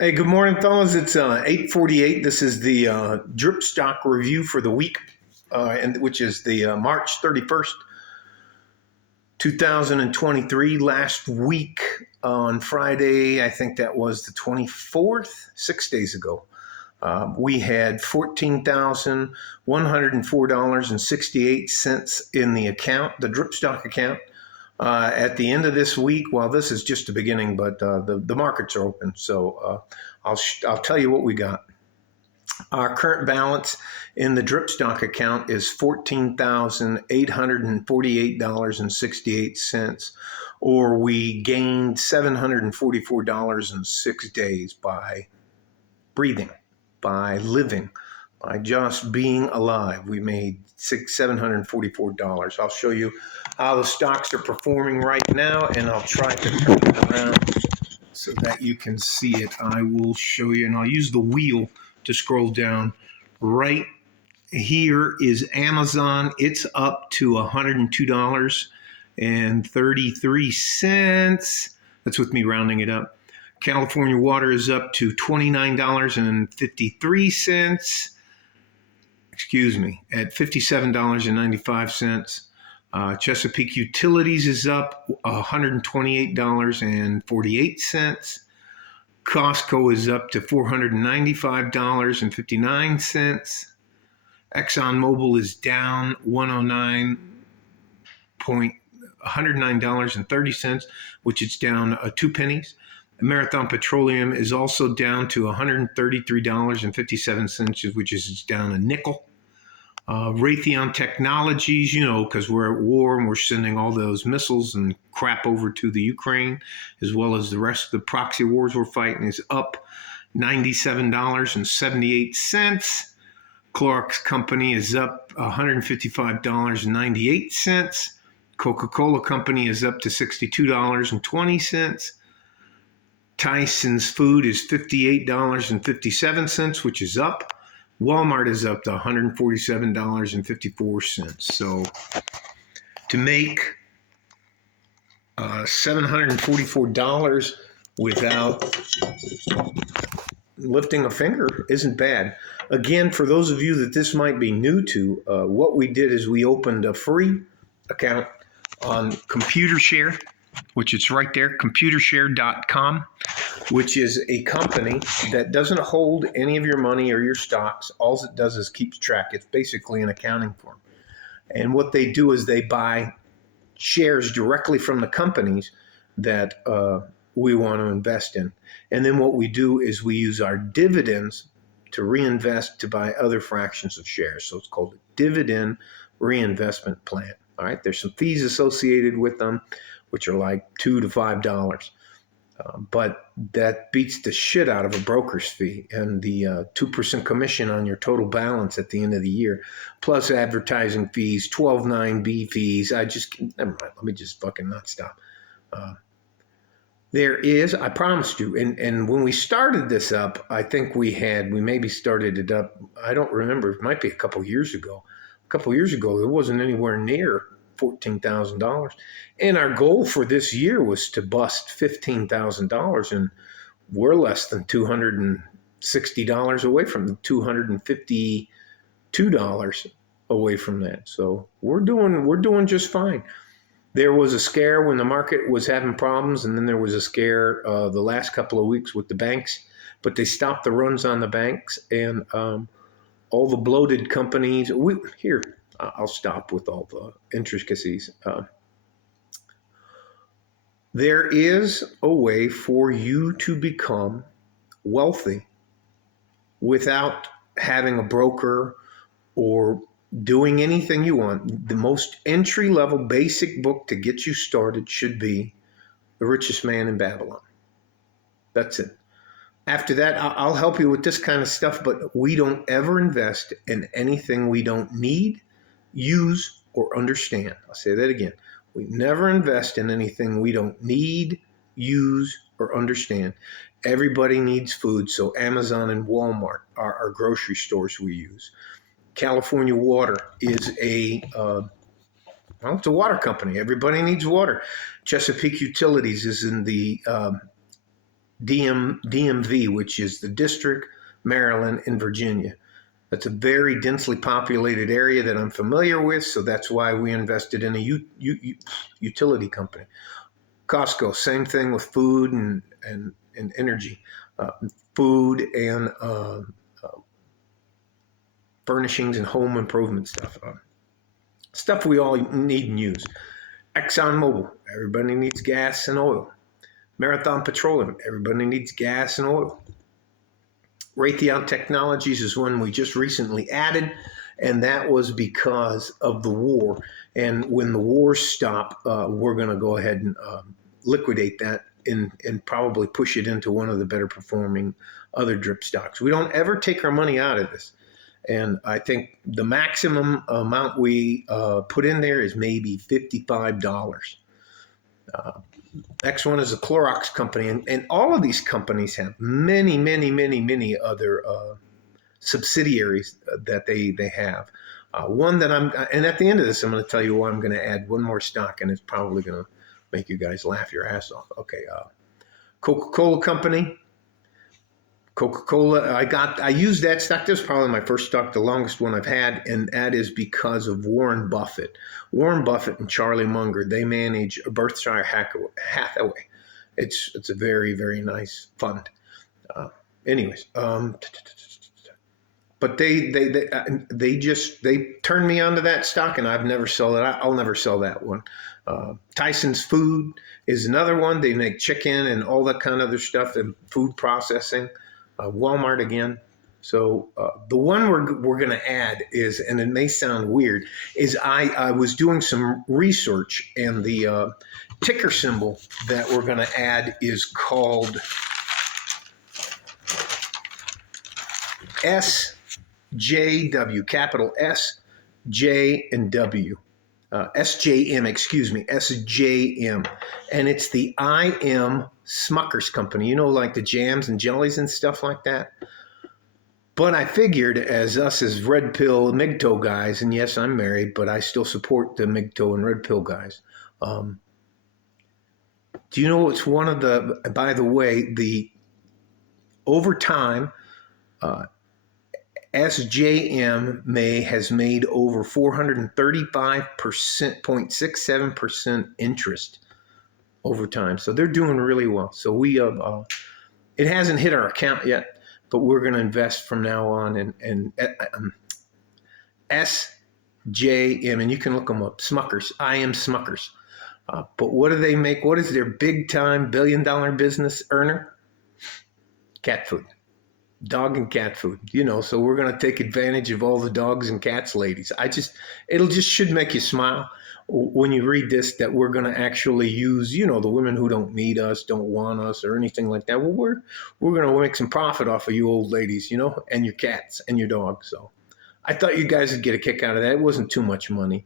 Hey, good morning, fellas. It's 8:48. This is the drip stock review for the week, which is the March 31st, 2023. Last week on Friday, I think that was the 24th, 6 days ago. We had $14,104.68 in the account, the drip stock account. At the end of this week, well, this is just the beginning, but the markets are open. So I'll tell you what we got. Our current balance in the drip stock account is $14,848.68, or we gained $744 in 6 days by breathing, by living, by just being alive. We made $744. I'll show you how the stocks are performing right now, and I'll try to turn it around so that you can see it. I will show you, and I'll use the wheel to scroll down. Right here is Amazon. It's up to $102.33. That's with me rounding it up. California Water is up to $29.53. Excuse me, at $57.95. Chesapeake Utilities is up $128.48. Costco is up to $495.59. ExxonMobil is down $109.30, which is down 2 pennies. Marathon Petroleum is also down to $133.57, which is down a nickel. Raytheon Technologies, because we're at war and we're sending all those missiles and crap over to the Ukraine, as well as the rest of the proxy wars we're fighting, is up $97.78. Clorox Company is up $155.98. Coca-Cola Company is up to $62.20. Tyson's Food is $58.57, which is up. Walmart is up to $147.54. So to make $744 without lifting a finger isn't bad. Again, for those of you that this might be new to, what we did is we opened a free account on ComputerShare, which is right there, computershare.com, which is a company that doesn't hold any of your money or your stocks. All it does is keeps track. It's basically an accounting firm. And what they do is they buy shares directly from the companies that we want to invest in. And then what we do is we use our dividends to reinvest to buy other fractions of shares. So it's called a dividend reinvestment plan. All right, there's some fees associated with them, which are like $2 to $5. But that beats the shit out of a broker's fee and the 2% commission on your total balance at the end of the year, plus advertising fees, 12(9)(b) fees. Never mind. Let me just fucking not stop. There is, I promised you, and when we started this up, I think we maybe started it up, I don't remember, it might be a couple years ago. A couple years ago, it wasn't anywhere near $14,000. And our goal for this year was to bust $15,000, and we're less than $260 away from the $252 away from that. So we're doing just fine. There was a scare when the market was having problems, and then there was a scare the last couple of weeks with the banks, but they stopped the runs on the banks, and all the bloated companies. I'll stop with all the intricacies. There is a way for you to become wealthy without having a broker or doing anything you want. The most entry-level basic book to get you started should be The Richest Man in Babylon. That's it. After that, I'll help you with this kind of stuff, but we don't ever invest in anything we don't need, use, or understand. I'll say that again. We never invest in anything we don't need, use, or understand. Everybody needs food, so Amazon and Walmart are our grocery stores we use. California Water is it's a water company. Everybody needs water. Chesapeake Utilities is in the DMV, which is the District, Maryland, and Virginia. That's a very densely populated area that I'm familiar with, so that's why we invested in a utility company. Costco, same thing with food and energy, food and furnishings and home improvement stuff. Stuff we all need and use. ExxonMobil, everybody needs gas and oil. Marathon Petroleum, everybody needs gas and oil. Raytheon Technologies is one we just recently added, and that was because of the war. And when the wars stop, we're going to go ahead and liquidate that and probably push it into one of the better performing other drip stocks. We don't ever take our money out of this. And I think the maximum amount we put in there is maybe $55. X1 is a Clorox company, and all of these companies have many other subsidiaries that they have. One that and at the end of this, I'm going to tell you why I'm going to add one more stock, and it's probably going to make you guys laugh your ass off. Okay, Coca-Cola company. Coca-Cola, I used that stock. This was probably my first stock, the longest one I've had, and that is because of Warren Buffett. Warren Buffett and Charlie Munger, they manage Berkshire Hathaway. It's a very, very nice fund. Anyways, but they turned me onto that stock, and I've never sold it. I'll never sell that one. Tyson's Food is another one. They make chicken and all that kind of other stuff and food processing. Walmart again. So the one we're going to add is, and it may sound weird, is I was doing some research, and the ticker symbol that we're going to add is called SJW, capital S, J, and W. SJM, excuse me, SJM. And it's the IM Smuckers company, like the jams and jellies and stuff like that. But I figured as red pill MGTOW guys, and yes, I'm married, but I still support the MGTOW and red pill guys. Do you know what's one of the, by the way, over time, SJM has made over 435.67% interest over time. So they're doing really well. So it hasn't hit our account yet, but we're going to invest from now on. And SJM, and you can look them up, Smuckers, IM Smuckers. But what do they make? What is their big time $billion business earner? Cat food. Dog and cat food, so we're going to take advantage of all the dogs and cats, ladies. It'll just should make you smile when you read this, that we're going to actually use, the women who don't need us, don't want us or anything like that. Well, we're going to make some profit off of you old ladies, and your cats and your dogs. So I thought you guys would get a kick out of that. It wasn't too much money.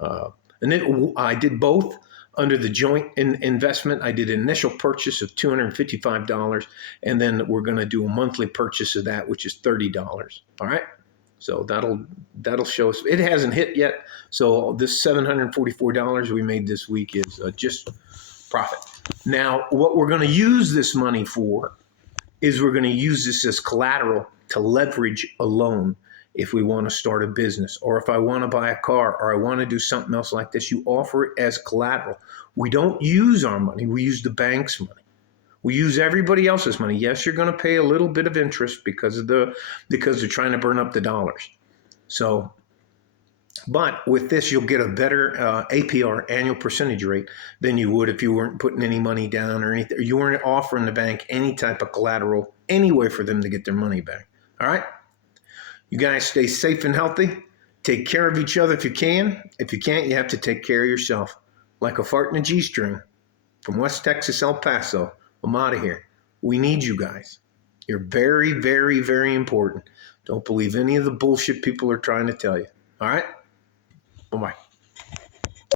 And then I did both. Under the joint investment, I did an initial purchase of $255, and then we're going to do a monthly purchase of that, which is $30. All right, so that'll show us. It hasn't hit yet, so this $744 we made this week is just profit. Now, what we're going to use this money for is we're going to use this as collateral to leverage a loan. If we want to start a business, or if I want to buy a car, or I want to do something else like this, you offer it as collateral. We don't use our money. We use the bank's money. We use everybody else's money. Yes, you're going to pay a little bit of interest because they're trying to burn up the dollars. So, but with this, you'll get a better APR, annual percentage rate, than you would if you weren't putting any money down or anything. You weren't offering the bank any type of collateral, any way for them to get their money back. All right? You guys stay safe and healthy. Take care of each other if you can. If you can't, you have to take care of yourself. Like a fart in a G-string. From West Texas, El Paso, I'm out of here. We need you guys. You're very, very, very important. Don't believe any of the bullshit people are trying to tell you. All right? Bye-bye.